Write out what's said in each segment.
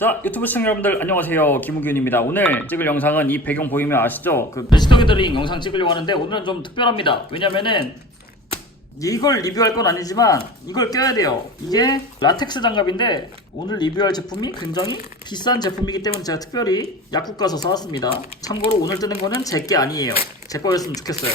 자 유튜브 시청자 여러분들 안녕하세요. 김우균입니다. 오늘 찍을 영상은 이 배경 보이면 아시죠? 그 베스트 게더링 영상 찍으려고 하는데 오늘은 좀 특별합니다. 왜냐면은 이걸 리뷰할 건 아니지만 이걸 껴야 돼요. 이게 라텍스 장갑인데 오늘 리뷰할 제품이 굉장히 비싼 제품이기 때문에 제가 특별히 약국 가서 사왔습니다. 참고로 오늘 뜨는 거는 제 게 아니에요. 제 거였으면 좋겠어요.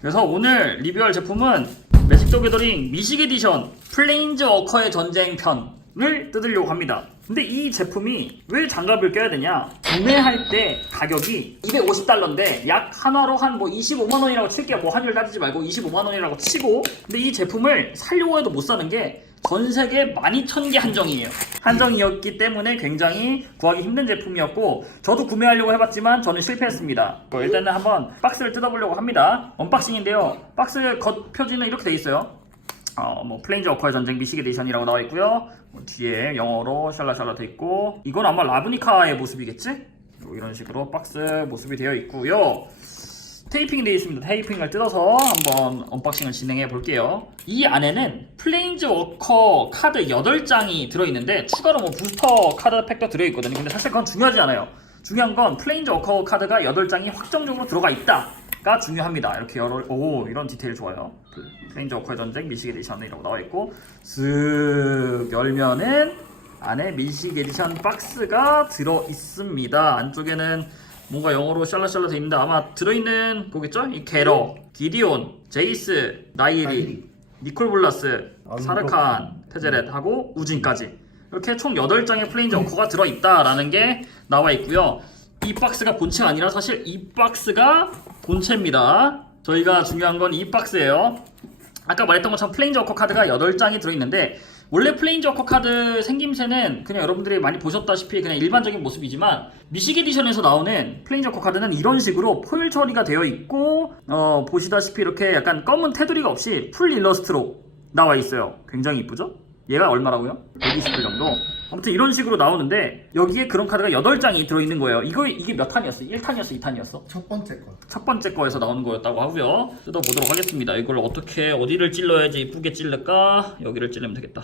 그래서 오늘 리뷰할 제품은 매직 더 게더링 미식 에디션 플레인즈 워커의 전쟁 편을 뜯으려고 합니다 근데 이 제품이 왜 장갑을 껴야 되냐? 구매할 때 가격이 250달러인데 약 한화로 한 뭐 25만 원이라고 칠게요. 뭐 환율 따지지 말고 25만 원이라고 치고. 근데 이 제품을 살려고 해도 못 사는 게 전 세계 12,000개 한정이에요. 한정이었기 때문에 굉장히 구하기 힘든 제품이었고 저도 구매하려고 해봤지만 저는 실패했습니다. 어, 일단은 한번 박스를 뜯어보려고 합니다. 언박싱인데요. 박스 겉 표지는 이렇게 돼 있어요 어, 뭐 플레인즈 어커의 전쟁 미식 에디션이라고 나와 있고요. 뭐 뒤에 영어로 샬라샬라 돼 있고 이건 아마 라브니카의 모습이겠지? 뭐 이런 식으로 박스 모습이 되어 있고요. 테이핑이 되어 있습니다. 테이핑을 뜯어서 한번 언박싱을 진행해 볼게요. 이 안에는 플레인즈 워커 카드 8장이 들어있는데 추가로 뭐 부스터 카드 팩도 들어있거든요. 근데 사실 그건 중요하지 않아요. 중요한 건 플레인즈 워커 카드가 8장이 확정적으로 들어가 있다 가 중요합니다. 이렇게 열어 오 이런 디테일 좋아요. 그 플레인즈 워커의 전쟁 미식 에디션이라고 나와 있고 쓱 열면은 안에 미식 에디션 박스가 들어 있습니다. 안쪽에는 뭔가 영어로 샬라샬라 돼 있는데 아마 들어있는 거겠죠? 이 게러, 기디온, 제이스, 나이리. 니콜 블라스, 아, 사르칸, 테제렛하고 우진까지 이렇게 총 8장의 플레인즈 어커가 들어있다라는 게 나와 있고요. 이 박스가 본체가 아니라 사실 이 박스가 본체입니다. 저희가 중요한 건 이 박스예요. 아까 말했던 것처럼 플레인즈 어커 카드가 8장이 들어있는데 원래 플레인즈 어커 카드 생김새는 그냥 여러분들이 많이 보셨다시피 그냥 일반적인 모습이지만 미식 에디션에서 나오는 플레인즈 어커 카드는 이런 식으로 포일 처리가 되어 있고 어, 보시다시피 이렇게 약간 검은 테두리가 없이 풀 일러스트로 나와 있어요. 굉장히 이쁘죠? 얘가 얼마라고요? 120불 정도? 아무튼 이런 식으로 나오는데 여기에 그런 카드가 8장이 들어있는 거예요. 이거 이게 몇 탄이었어? 1탄이었어? 2탄이었어? 첫 번째 거. 첫 번째 거에서 나오는 거였다고 하고요. 뜯어보도록 하겠습니다. 이걸 어떻게 어디를 찔러야지 이쁘게 찔를까? 여기를 찔르면 되겠다.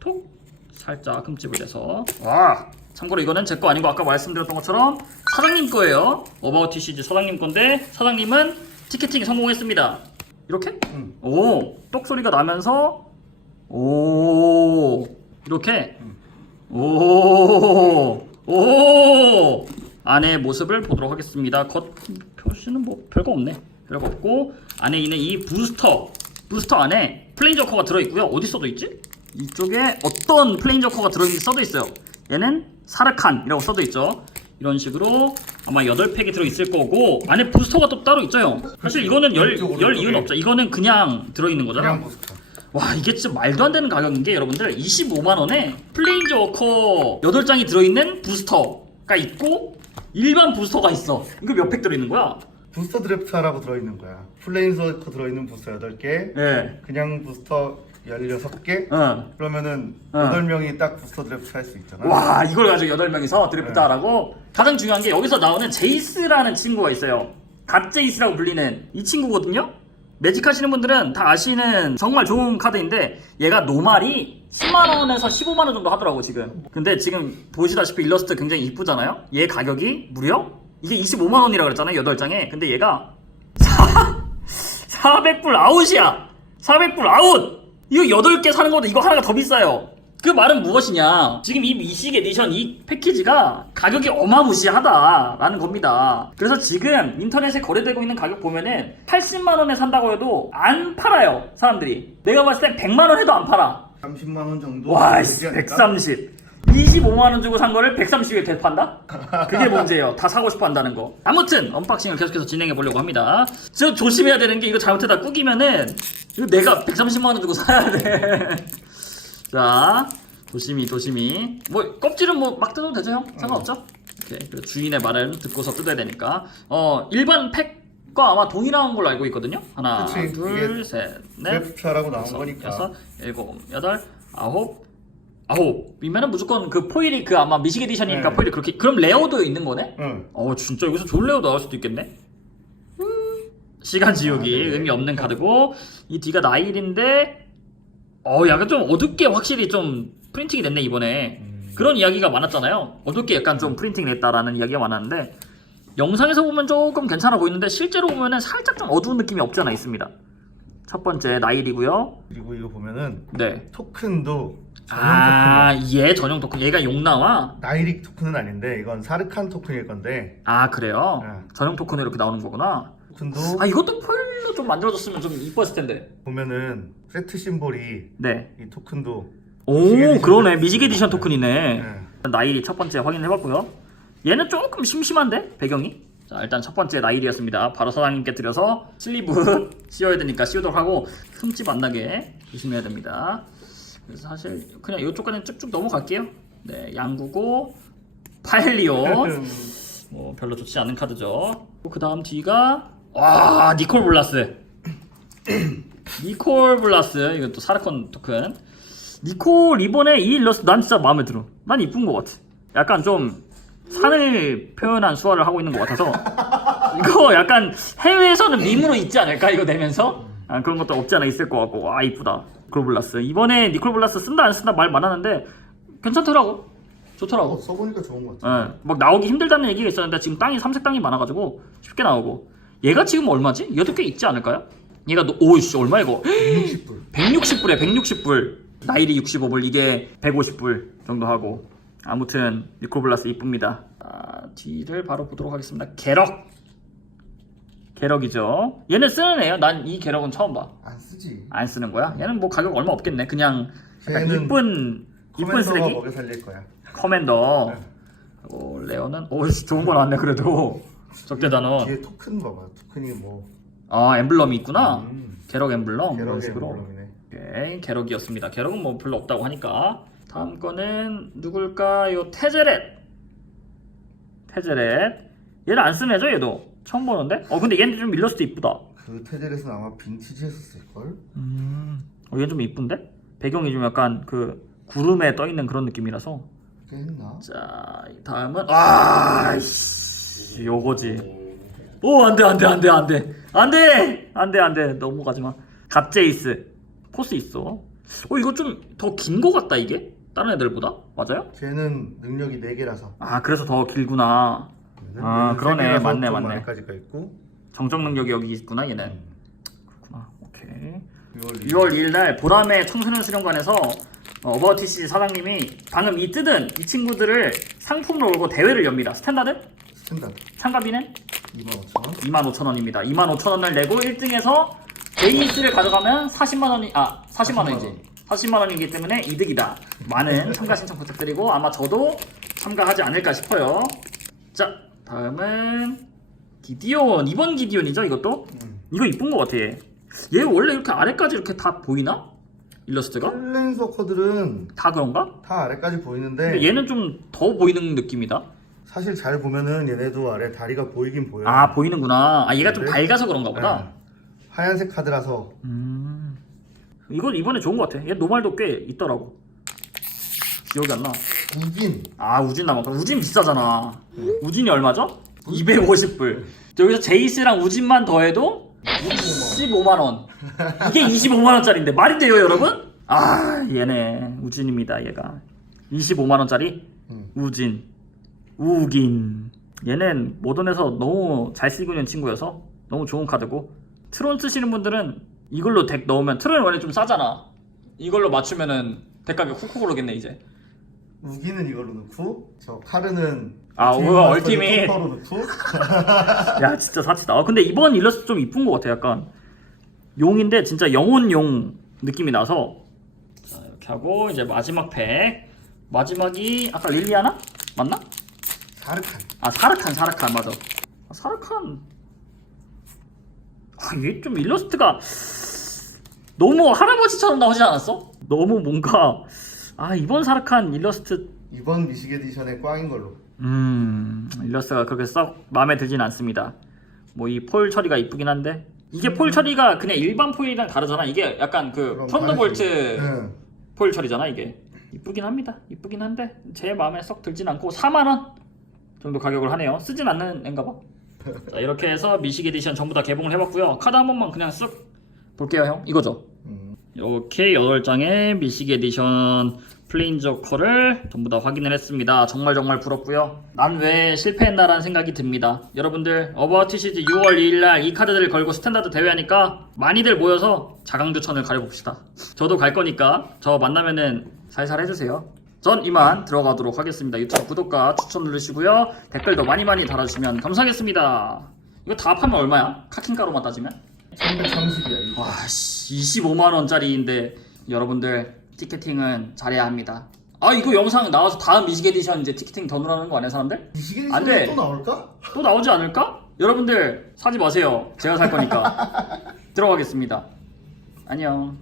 톡 살짝 흠집을 내서 와 참고로 이거는 제 거 아니고 아까 말씀드렸던 것처럼 사장님 거예요. 어바웃 시즈 사장님 건데 사장님은 티켓팅 성공했습니다. 이렇게? 응. 오, 똑 소리가 나면서 오 이렇게 오, 오 안의 모습을 보도록 하겠습니다. 겉 표시는 뭐 별거 없네. 별거 없고 안에 있는 이 부스터 부스터 안에 플레인 저커가 들어 있고요. 어디 써져 있지? 이쪽에 어떤 플레인 저커가 들어있는지 써져 있어요. 얘는 사르칸이라고 써져 있죠. 이런 식으로 아마 8팩이 들어있을 거고 안에 부스터가 또 따로 있죠. 사실 이거는 열, 열 이유는. 없죠. 이거는 그냥 들어있는 거잖아. 그냥 부스터. 와 이게 진짜 말도 안 되는 가격인 게 여러분들 25만원에 플레인즈 워커 8장이 들어있는 부스터가 있고 일반 부스터가 있어 이거 몇팩 들어있는 거야? 부스터 드래프트라고 들어있는 거야. 플레인서커 들어있는 부스터 8개, 예 그냥 부스터 16개. 어. 그러면은 어. 8명이 딱 부스터 드래프트 할 수 있잖아. 와 이걸 가지고 8명이서 드래프트 하라고 가장 중요한 게 여기서 나오는 제이스라는 친구가 있어요 갓제이스라고 불리는 이 친구거든요 매직 하시는 분들은 다 아시는 정말 좋은 카드인데 얘가 노말이 10만원에서 15만원 정도 하더라고 지금. 근데 지금 보시다시피 일러스트 굉장히 이쁘잖아요? 얘 가격이 무려 이게 25만원이라 그랬잖아요 8장에. 근데 얘가 400불 아웃이야. 400불 아웃. 이거 8개 사는 것보다 이거 하나가 더 비싸요 그 말은 무엇이냐 지금 이 미식 에디션 이 패키지가 가격이 어마무시하다라는 겁니다 그래서 지금 인터넷에 거래되고 있는 가격 보면은 80만 원에 산다고 해도 안 팔아요 사람들이 내가 봤을 땐 백만원 해도 안 팔아 30만 원 정도. 와, 되지 않을까? 130. 25만 원 주고 산 거를 130에 되판다? 그게 문제예요. 다 사고 싶어 한다는 거. 아무튼 언박싱을 계속해서 진행해 보려고 합니다. 저 조심해야 되는 게 이거 잘못하다 꾸기면은 이거 내가 130만 원 주고 사야 돼. 자, 조심히 조심히. 뭐 껍질은 뭐 막 뜯어도 되죠, 형? 상관없죠? 오케이. 그 주인의 말을 듣고서 뜯어야 되니까. 어, 일반 팩과 아마 동일한 걸로 알고 있거든요. 하나, 그치, 둘, 이게 셋, 넷. 드래프트라고 나온 다섯, 거니까. 여섯, 일곱, 여덟, 아홉, 아홉이면은 무조건 그 포일이 그 아마 미식 에디션이니까 네. 포일이 그렇게 그럼 레어도 있는 거네? 응. 어 진짜 여기서 좋은 레어 나올 수도 있겠네. 음, 시간 지우기 아, 네. 의미 없는 카드고 이 뒤가 나일인데 어 약간 좀 어둡게 확실히 좀 프린팅이 됐네 이번에. 음. 그런 이야기가 많았잖아요. 어둡게 약간 좀 프린팅 냈다라는 이야기가 많았는데 영상에서 보면 조금 괜찮아 보이는데 실제로 보면은 살짝 좀 어두운 느낌이 없지 않아 있습니다. 첫 번째 나일이고요. 그리고 이거 보면은 네. 토큰도 전용 아, 얘 전용 토큰. 얘가 용 나와. 토큰. 나이릭 토큰은 아닌데 이건 사르칸 토큰일 건데 아, 그래요? 네. 전용 토큰으로 이렇게 나오는 거구나. 토큰도 아, 이것도 폴로 좀 만들어줬으면 좀 이뻤을 텐데. 보면은 세트 심볼이 네. 이 토큰도 오, 에디션 그러네. 미직 에디션 토큰이네. 네. 나일이 첫 번째 확인해봤고요. 얘는 조금 심심한데 배경이. 자 일단 첫 번째 나일이었습니다. 바로 사장님께 드려서 슬리브 씌워야 되니까 씌우도록 하고 흠집 안 나게 조심해야 됩니다. 그래서 사실 그냥 이쪽까지는 쭉쭉 넘어갈게요. 네 양구고 파일리온 뭐 별로 좋지 않은 카드죠. 그 다음 뒤가 와 니콜 블라스 니콜 블라스 이건 또 사르콘 토큰. 니콜 이번에 이 일러스트 난 진짜 마음에 들어. 난 이쁜 것 같아. 약간 좀 산을 표현한 수화를 하고 있는 것 같아서. 이거 약간 해외에서는 밈으로 있지 않을까 이거 내면서? 아, 그런 것도 없지 않아 있을 것 같고. 와 이쁘다. 니콜 블라스. 이번에 니콜 블라스 쓴다 안 쓴다 말 많았는데 괜찮더라고. 좋더라고. 어, 써보니까 좋은 것 같아. 예, 막 나오기 힘들다는 얘기가 있었는데 지금 땅이 삼색 땅이 많아가지고 쉽게 나오고. 얘가 지금 얼마지? 얘도 꽤 있지 않을까요? 얘가 너, 오이씨 얼마 이거? 60불. 160불에 160불. 나일이 65불 이게 150불 정도 하고. 아무튼 니콜블라스 이쁩니다. 아, 뒤를 바로 보도록 하겠습니다. 게럭. 게럭이죠. 얘는 쓰는 애요. 난이 게럭은 처음 봐. 안안 쓰지. 쓰는 거야? 얘는 뭐 가격 얼마 없겠네. 그냥 약간 걔는 이쁜 이쁜 커맨더가 쓰레기? 먹여 살릴 거야. 커맨더. 네. 그리고 레어는? 오 좋은 거 나왔네 그래도. 적대 단원 뒤에 토큰 봐봐. 토큰이 뭐. 아 엠블럼이 있구나. 음, 게럭 엠블럼 이런 식으로. 엠블럼이네. 오케이 게럭이었습니다. 게럭은 뭐 별로 없다고 하니까. 다음 거는 누굴까요 테제렛. 테제렛. 얘는 안 쓰는 애죠 얘도. 처음 보는데? 어 근데 얘는 좀 일러스트 이쁘다. 그 테젤에서는 아마 빈티지 했었을 걸? 음. 어, 얘는 좀 이쁜데? 배경이 좀 약간 그 구름에 떠 있는 그런 느낌이라서. 꽤 했나? 자 다음은 아이씨 요거지. 오 안돼 안돼 안돼 안돼 안돼! 안돼 안돼. 넘어가지마. 갓제이스. 코스 있어. 어 이거 좀 더 긴 거 같다 이게? 다른 애들보다? 맞아요? 걔는 능력이 4개라서. 아 그래서 더 길구나. 아, 그러네. 맞네, 맞네. 많이까지가 있고. 정적 능력이 여기 있구나 얘는. 음. 그렇구나. 오케이. 6월 6월 2일 날 보람의 청소년 수련관에서 어, 어바웃TC 사장님이 방금 이 뜯은 이 친구들을 상품으로 걸고 대회를 엽니다. 스탠다드? 스탠다드. 참가비는 25,000원 25,000원입니다. 25,000원을 내고 1등에서 베이스를 가져가면 40만 원이 아 40만 원이지. 40만 원이기 때문에 이득이다. 많은 참가 신청 부탁드리고 아마 저도 참가하지 않을까 싶어요. 자 다음은 기디온 이번 기디온이죠 이것도 음. 이거 이쁜 것 같아. 얘. 얘 원래 이렇게 아래까지 이렇게 다 보이나 일러스트가 플랜서커들은 다 그런가? 다 아래까지 보이는데 근데 얘는 좀 더 보이는 느낌이다. 사실 잘 보면은 얘네도 아래 다리가 보이긴 보여요 아 보이는구나. 아 얘가 좀 네. 밝아서 그런가 보다. 네. 하얀색 카드라서 음. 이건 이번에 좋은 것 같아. 얘 노말도 꽤 있더라고. 기억이 안 나. 우긴 아 우진 남았고 우진 비싸잖아. 우진이 얼마죠? 250불. 여기서 제이스랑 우진만 더해도 15만 원. 이게 25만 원짜리인데 말이 돼요, 여러분? 아 얘네 우진입니다, 얘가. 25만 원짜리 음. 우진, 우긴. 얘는 모던에서 너무 잘 쓰고 있는 친구여서 너무 좋은 카드고 트론 쓰시는 분들은 이걸로 덱 넣으면 트론이 원래 좀 싸잖아. 이걸로 맞추면은 덱 가격 훅훅 오르겠네 이제. 우기는 이걸로 넣고 저 카르는 아, 우와, 얼티밋. 넣고 야 진짜 사치다. 아, 근데 이번 일러스트 좀 이쁜 것 같아. 약간 용인데 진짜 영혼 용 느낌이 나서 자, 이렇게 하고 이제 마지막 팩 마지막이 아까 릴리아나 맞나? 사르칸 아 사르칸 사르칸 맞아. 아, 사르칸 아얘 좀 일러스트가 너무 할아버지처럼 나오지 않았어? 너무 뭔가 아 이번 사르칸 일러스트 이번 미식 에디션의 꽝인 걸로 음 일러스트가 그렇게 썩 마음에 들진 않습니다. 뭐이 포일 처리가 이쁘긴 한데 이게 포일 처리가 그냥 일반 포일이랑 다르잖아. 이게 약간 그 그럼 썬더볼트 다르지. 응. 포일 처리잖아 이게. 이쁘긴 합니다. 이쁘긴 한데 제 마음에 썩 들진 않고 4만 원 정도 가격을 하네요. 쓰진 않는 앤가 봐. 자 이렇게 해서 미식 에디션 전부 다 개봉을 해봤고요. 카드 한 번만 그냥 쓱 볼게요 형. 이거죠. 음. 이렇게 8장의 미식 에디션 플레인저커를 전부 다 확인을 했습니다. 정말 정말 부럽고요. 난 왜 실패했나라는 생각이 듭니다. 여러분들 어바웃 시즈 6월 2일 날 이 카드들을 걸고 스탠다드 대회하니까 많이들 모여서 자강두천을 가려봅시다. 저도 갈 거니까 저 만나면은 살살 해주세요. 전 이만 들어가도록 하겠습니다. 유튜브 구독과 추천 누르시고요. 댓글도 많이 많이 달아주시면 감사하겠습니다. 이거 다 합하면 얼마야? 카킹가루만 따지면? 330이야 이거. 와, 씨, 25만 원짜리인데 여러분들 티켓팅은 잘해야 합니다. 아, 이거 영상 나와서 다음 미식 에디션 이제 티켓팅 더 늘어나는 거 아니야, 사람들? 이 시계 안 돼. 또 나올까? 또 나오지 않을까? 여러분들 사지 마세요. 제가 살 거니까. 들어가겠습니다. 안녕.